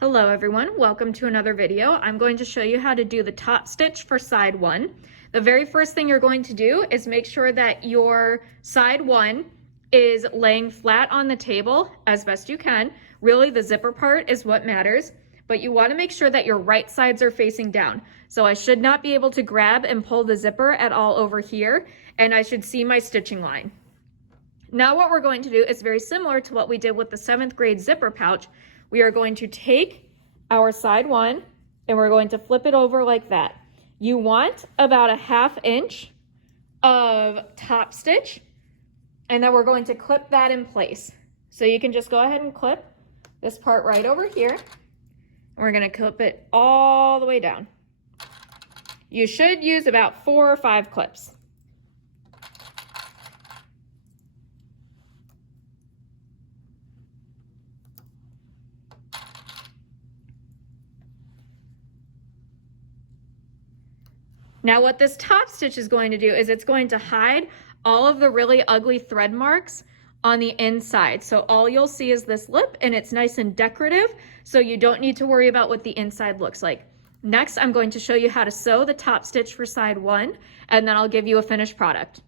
Hello everyone, welcome to another video. I'm going to show you how to do the top stitch for side one. The very first thing you're going to do is make sure that your side one is laying flat on the table as best you can. Really, the zipper part is what matters, but you want to make sure that your right sides are facing down. So I should not be able to grab and pull the zipper at all over here, and I should see my stitching line. Now what we're going to do is very similar to what we did with the 7th grade zipper pouch. We are going to take our side one and we're going to flip it over like that. You want about a 1/2 inch of top stitch, and then we're going to clip that in place. So you can just go ahead and clip this part right over here. And we're going to clip it all the way down. You should use about 4 or 5 clips. Now what this top stitch is going to do is it's going to hide all of the really ugly thread marks on the inside. So all you'll see is this lip, and it's nice and decorative, so you don't need to worry about what the inside looks like. Next, I'm going to show you how to sew the top stitch for side one, and then I'll give you a finished product.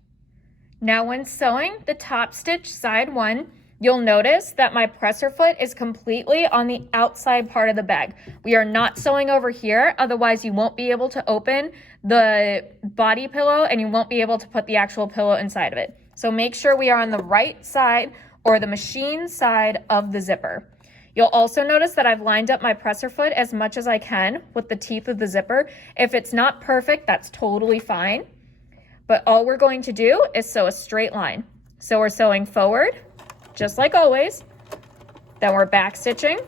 Now when sewing the top stitch side one, you'll notice that my presser foot is completely on the outside part of the bag. We are not sewing over here, otherwise you won't be able to open the body pillow and you won't be able to put the actual pillow inside of it. So make sure we are on the right side or the machine side of the zipper. You'll also notice that I've lined up my presser foot as much as I can with the teeth of the zipper. If it's not perfect, that's totally fine. But all we're going to do is sew a straight line. So we're sewing forward, just like always. Then we're back stitching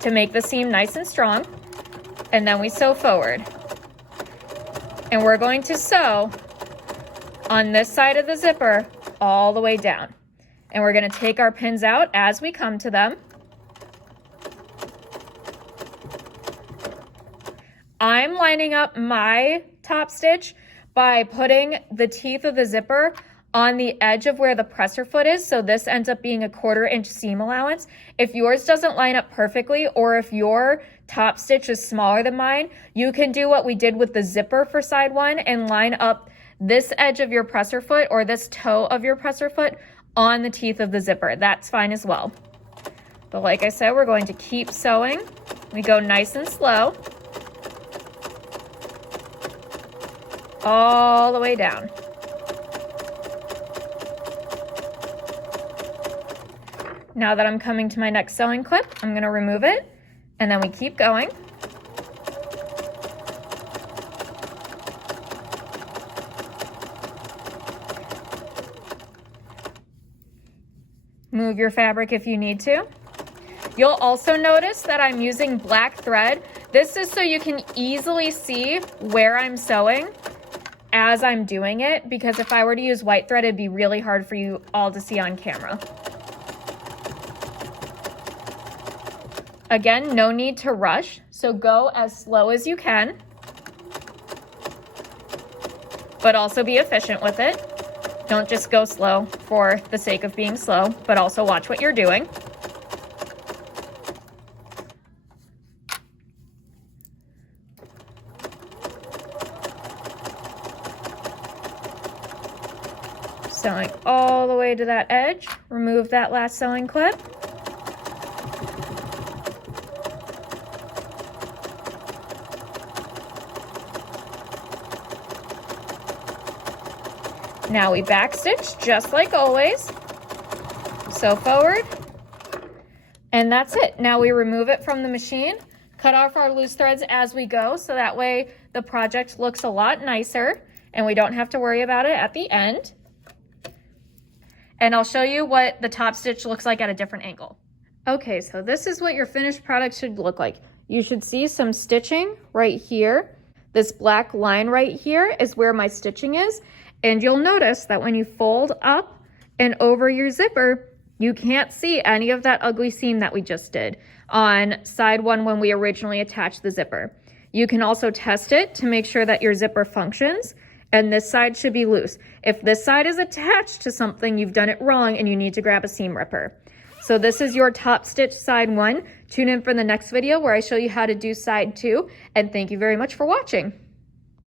to make the seam nice and strong. And then we sew forward. And we're going to sew on this side of the zipper all the way down. And we're going to take our pins out as we come to them. I'm lining up my top stitch by putting the teeth of the zipper on the edge of where the presser foot is, so this ends up being a 1/4 inch seam allowance. If yours doesn't line up perfectly, or if your top stitch is smaller than mine, you can do what we did with the zipper for side one and line up this edge of your presser foot or this toe of your presser foot on the teeth of the zipper. That's fine as well. But like I said, we're going to keep sewing. We go nice and slow all the way down. Now that I'm coming to my next sewing clip, I'm going to remove it, and then we keep going. Move your fabric if you need to. You'll also notice that I'm using black thread. This is so you can easily see where I'm sewing as I'm doing it, because if I were to use white thread, it'd be really hard for you all to see on camera. Again, no need to rush, so go as slow as you can, but also be efficient with it. Don't just go slow for the sake of being slow, but also watch what you're doing. Sewing all the way to that edge, remove that last sewing clip. Now we back stitch just like always. Sew forward. And that's it. Now we remove it from the machine, cut off our loose threads as we go, so that way the project looks a lot nicer and we don't have to worry about it at the end. And I'll show you what the top stitch looks like at a different angle. Okay, so this is what your finished product should look like. You should see some stitching right here. This black line right here is where my stitching is. And you'll notice that when you fold up and over your zipper, you can't see any of that ugly seam that we just did on side one when we originally attached the zipper. You can also test it to make sure that your zipper functions, and this side should be loose. If this side is attached to something, you've done it wrong and you need to grab a seam ripper. So this is your top stitch side 1. Tune in for the next video where I show you how to do side 2. And thank you very much for watching.